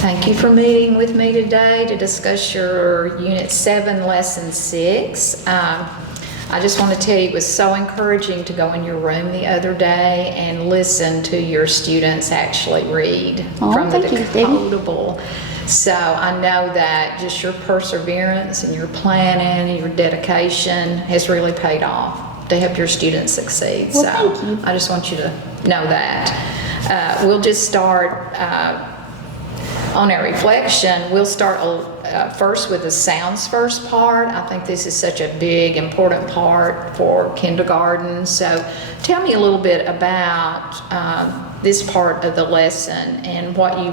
Thank you for meeting with me today to discuss your Unit 7, Lesson 6. I just want to tell you it was so encouraging to go in your room the other day and listen to your students actually read from the decodable. So I know that just your perseverance and your planning and your dedication has really paid off to help your students succeed. Well, so thank you. I just want you to know that. We'll just start on our reflection. We'll start first with the sounds first part. I think this is such a big, important part for kindergarten. So tell me a little bit about this part of the lesson and what you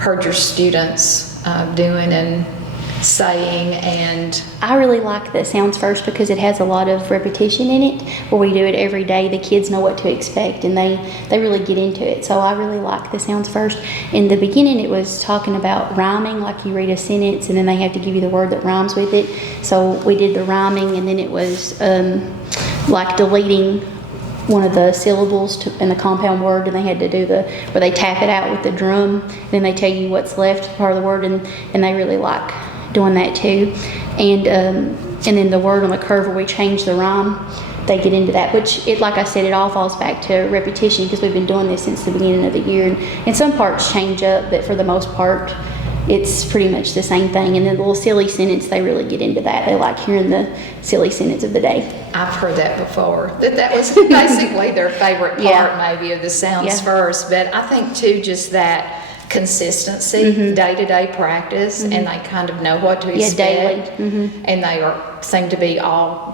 heard your students doing and saying. And I really like the sounds first because it has a lot of repetition in it. Where we do it every day, the kids know what to expect and they really get into it. So I really like the sounds first. In the beginning it was talking about rhyming, like you read a sentence and then they have to give you the word that rhymes with it. So we did the rhyming, and then it was like deleting one of the syllables in the compound word, and they had to do where they tap it out with the drum, then they tell you what's left part of the word, and they really like doing that too. And then the word on the curve where we change the rhyme, they get into that, which like I said, it all falls back to repetition because we've been doing this since the beginning of the year, and some parts change up, but for the most part it's pretty much the same thing. And then the little silly sentence, they really get into that. They like hearing the silly sentence of the day. I've heard that before, that was basically their favorite part maybe of the sounds first. But I think too, just that consistency, day-to-day practice, and they kind of know what to expect. Daily. And they seem to be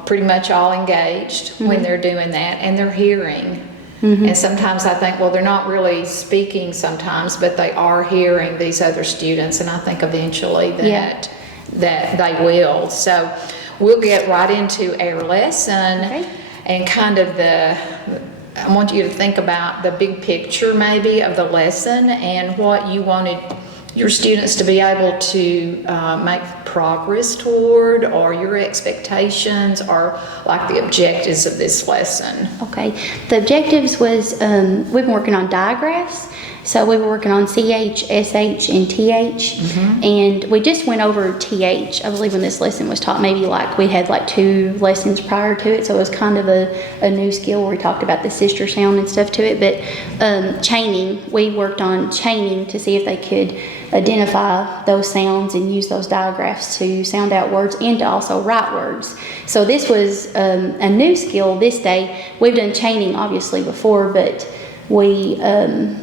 pretty much all engaged when they're doing that, and they're hearing. And sometimes I think, well, they're not really speaking sometimes, but they are hearing these other students, and I think eventually that they will. So we'll get right into our lesson, and kind of I want you to think about the big picture maybe of the lesson and what you wanted your students to be able to make progress toward, or your expectations, or like the objectives of this lesson. Okay, the objectives was we've been working on digraphs. So we were working on CH, SH, and TH, and we just went over TH, I believe, when this lesson was taught. Maybe we had 2 lessons prior to it, so it was kind of a new skill where we talked about the sister sound and stuff to it. But chaining, we worked on chaining to see if they could identify those sounds and use those digraphs to sound out words and to also write words. So this was a new skill this day. We've done chaining obviously before, but we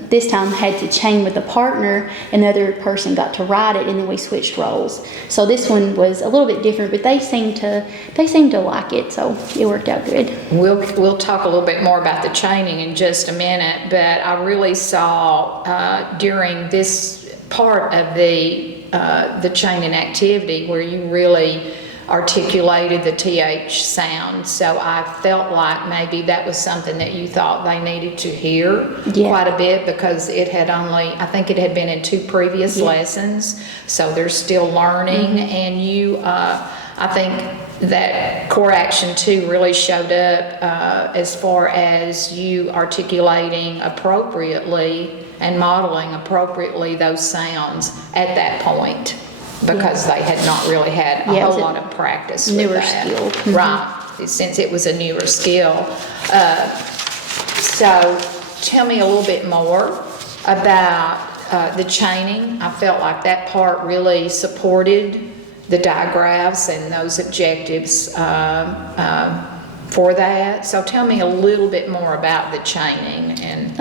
this time had to chain with a partner, and the other person got to write it, and then we switched roles. So this one was a little bit different, but they seemed to like it, so it worked out good. We'll talk a little bit more about the chaining in just a minute, but I really saw during this part of the chaining activity where you really articulated the TH sound. So I felt like maybe that was something that you thought they needed to hear quite a bit, because I think it had been in 2 previous lessons, so they're still learning. And you, I think that core action 2 really showed up as far as you articulating appropriately and modeling appropriately those sounds at that point, because they had not really had a whole lot of practice with newer that. skill. Right, since it was a newer skill. So tell me a little bit more about the chaining. I felt like that part really supported the digraphs and those objectives for that. So tell me a little bit more about the chaining. And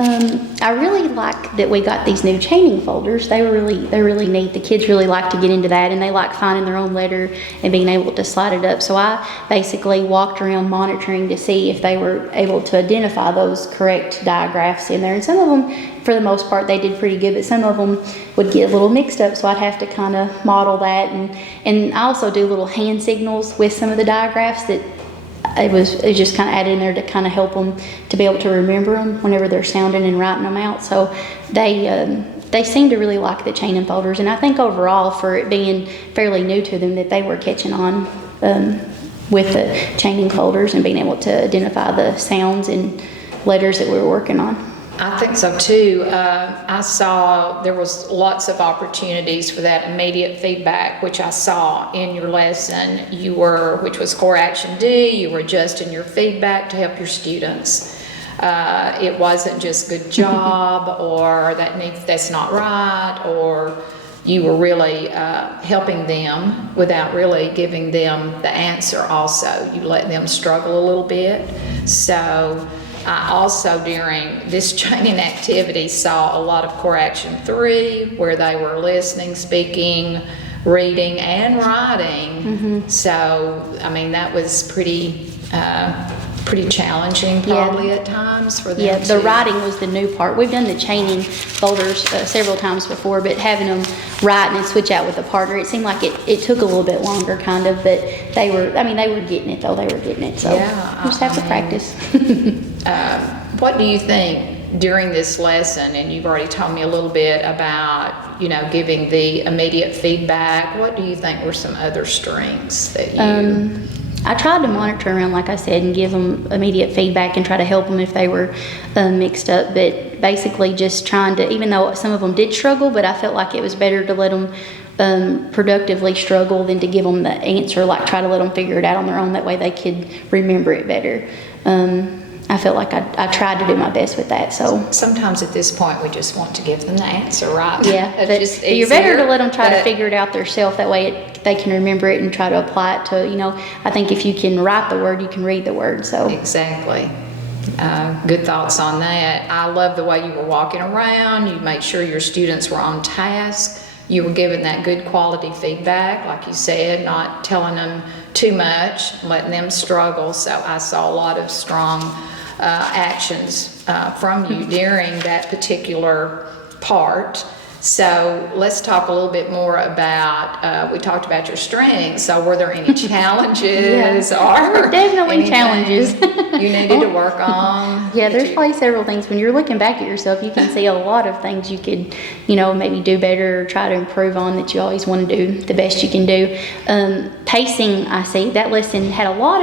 I really like that we got these new chaining folders. They're really neat. The kids really like to get into that, and they like finding their own letter and being able to slide it up. So I basically walked around monitoring to see if they were able to identify those correct digraphs in there. And some of them, for the most part, they did pretty good, but some of them would get a little mixed up, so I'd have to kind of model that. And I also do little hand signals with some of the digraphs that it was just kind of added in there to kind of help them to be able to remember them whenever they're sounding and writing them out. So they seem to really like the chaining folders, and I think overall, for it being fairly new to them, that they were catching on with the chaining folders and being able to identify the sounds and letters that we were working on. I think so too. I saw there was lots of opportunities for that immediate feedback, which I saw in your lesson. Which was core action D, you were adjusting your feedback to help your students. It wasn't just good job or that's not right, or you were really helping them without really giving them the answer also. You let them struggle a little bit. So I also, during this training activity, saw a lot of core action 3 where they were listening, speaking, reading, and writing. So, I mean, that was pretty challenging probably at times for them. Yeah, the writing was the new part. We've done the chaining folders several times before, but having them write and then switch out with a partner, it seemed like it took a little bit longer kind of, but they were getting it though. They were getting it. So yeah, we just have to practice. What do you think during this lesson, and you've already told me a little bit about, giving the immediate feedback, what do you think were some other strengths that you... I tried to monitor around, like I said, and give them immediate feedback and try to help them if they were mixed up. But basically just trying to, even though some of them did struggle, but I felt like it was better to let them productively struggle than to give them the answer, like try to let them figure it out on their own. That way they could remember it better. I felt like I tried to do my best with that. So sometimes at this point we just want to give them the answer, right? Yeah, but you're better to let them try to figure it out themselves. That way they can remember it and try to apply it to, I think if you can write the word, you can read the word. So exactly. Good thoughts on that. I love the way you were walking around. You made sure your students were on task. You were giving that good quality feedback, like you said, not telling them too much, letting them struggle. So I saw a lot of strong actions from you during that particular part. So let's talk a little bit more about, we talked about your strengths, so were there any challenges or definitely challenges you needed to work on? Yeah, there's probably several things. When you're looking back at yourself, you can see a lot of things you could, maybe do better or try to improve on that you always want to do the best you can do. Pacing, I see, that lesson had a lot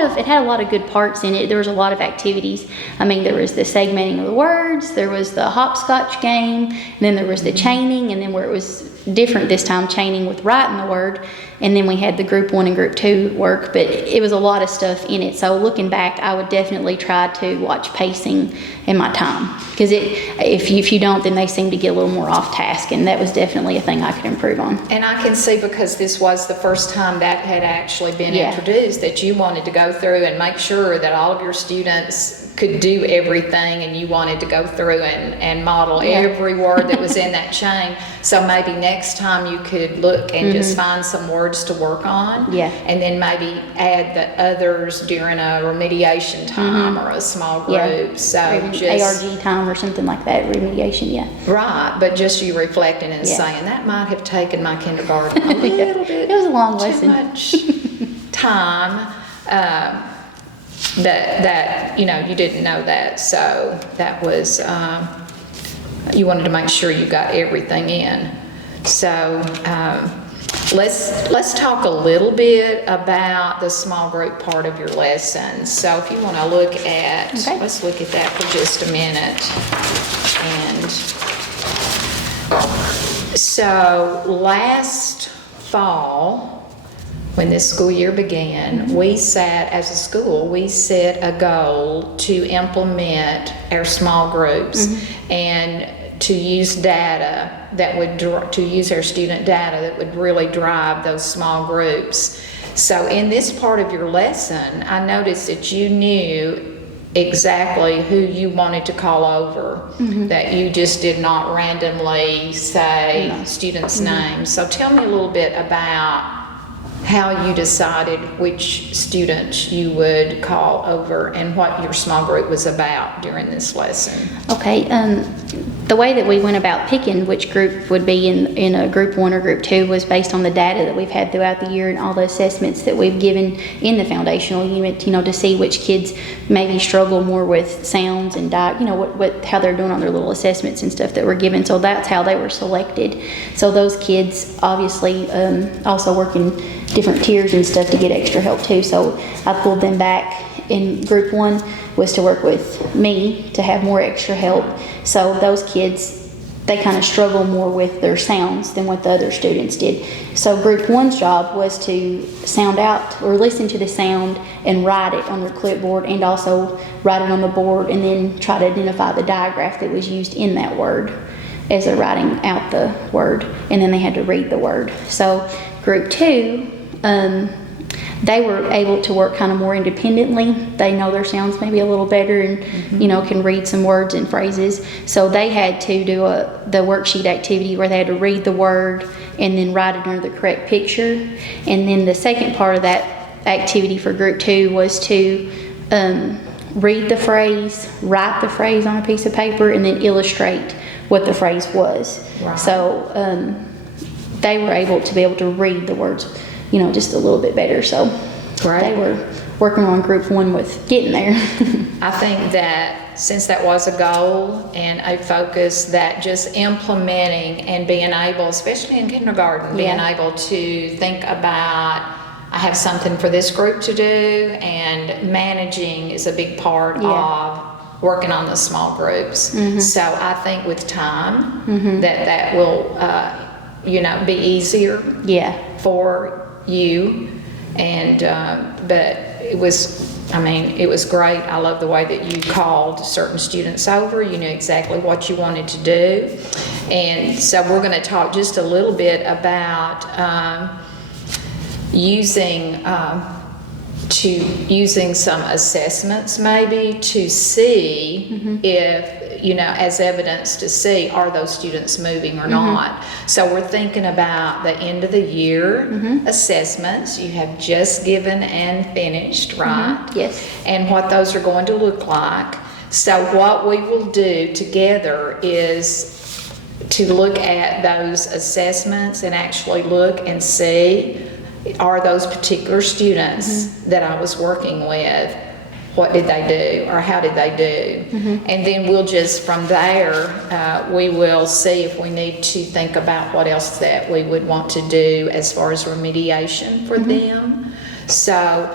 of good parts in it. There was a lot of activities. I mean, there was the segmenting of the words, there was the hopscotch game, and then there was the chaining, and then where it was different this time, chaining with writing the word, and then we had the group 1 and group 2 work, but it was a lot of stuff in it. So looking back, I would definitely try to watch pacing in my time, because if you don't, then they seem to get a little more off task, and that was definitely a thing I could improve on. And I can see, because this was the first time that had actually been introduced, that you wanted to go through and make sure that all of your students could do everything, and you wanted to go through and model every word that was in that chain. So maybe next time you could look and just find some words to work on, and then maybe add the others during a remediation time or a small group. So just ARG time or something like that, remediation, right, but just you reflecting and saying, that might have taken my kindergarten a little bit. It was a long lesson. Too much time. That you didn't know that, so that was you wanted to make sure you got everything in. So let's talk a little bit about the small group part of your lesson. So if you want to look at, let's look at that for just a minute. And so last fall, when this school year began, we set a goal to implement our small groups and to use data to use our student data that would really drive those small groups. So in this part of your lesson, I noticed that you knew exactly who you wanted to call over, that you just did not randomly say students' names. So tell me a little bit about how you decided which students you would call over and what your small group was about during this lesson. Okay, the way that we went about picking which group would be in a group 1 or group 2 was based on the data that we've had throughout the year and all the assessments that we've given in the foundational unit, to see which kids maybe struggle more with sounds and how they're doing on their little assessments and stuff that were given. So that's how they were selected. So those kids obviously also work in different tiers and stuff to get extra help too. So I pulled them back in group 1 was to work with me to have more extra help. So those kids, they kind of struggle more with their sounds than what the other students did. So group 1's job was to sound out or listen to the sound and write it on their clipboard, and also write it on the board, and then try to identify the digraph that was used in that word as they're writing out the word, and then they had to read the word. So group 2, they were able to work kind of more independently. They know their sounds maybe a little better, and can read some words and phrases. So they had to do the worksheet activity where they had to read the word and then write it under the correct picture. And then the second part of that activity for group 2 was to read the phrase, write the phrase on a piece of paper, and then illustrate what the phrase was. Right. So they were able to read the words, just a little bit better. So Right. they were working on group 1 with getting there. I think that since that was a goal and a focus, that just implementing and being able, especially in kindergarten, being Yeah. able to think about, I have something for this group to do, and managing is a big part Yeah. of working on the small groups. So I think with time, that will, be easier Yeah. for you. And but it was great. I love the way that you called certain students over. You knew exactly what you wanted to do. And so we're going to talk just a little bit about using some assessments maybe to see if, as evidence to see, are those students moving or not. So we're thinking about the end of the year assessments you have just given and finished, right? Yes. And what those are going to look like. So what we will do together is to look at those assessments and actually look and see, are those particular students that I was working with, what did they do, or how did they do? And then we'll just, from there, we will see if we need to think about what else that we would want to do as far as remediation for them. So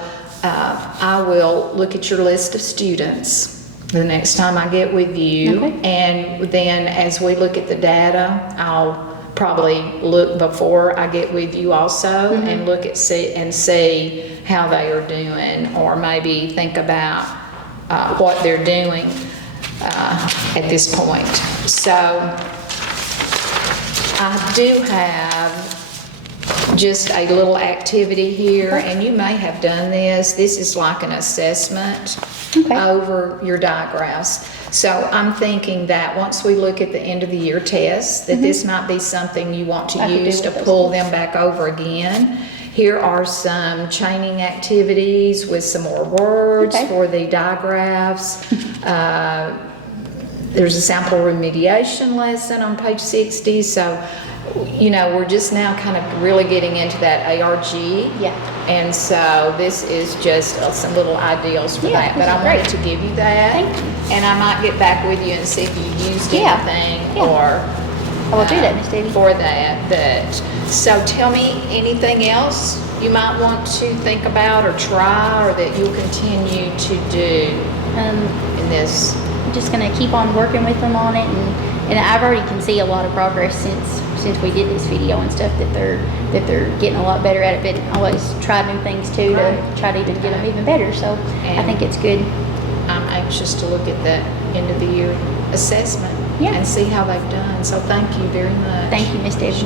I will look at your list of students the next time I get with you. Okay. And then as we look at the data, I'll probably look before I get with you also and look at see how they are doing, or maybe think about what they're doing at this point. So I do have just a little activity here, and you may have done this. This is like an assessment over your digraphs. So I'm thinking that once we look at the end of the year tests, that this might be something you want to I could do use to with those pull them back over again. Here are some chaining activities with some more words for the digraphs. There's a sample remediation lesson on page 60. So, we're just now kind of really getting into that ARG. Yeah. And so this is just some little ideals for that. But I wanted to give you that. Thank you. And I might get back with you and see if you used anything or I will do that, Miss Debbie. for that. But so tell me anything else you might want to think about or try, or that you'll continue to do in this. I'm just gonna keep on working with them on it, and I've already can see a lot of progress since we did this video and stuff, that they're getting a lot better at it. But I always try new things too to try to even get them even better. So I think it's good. I'm anxious to look at that end of the year assessment Yeah. and see how they've done. So thank you very much. Thank you, Miss Debbie.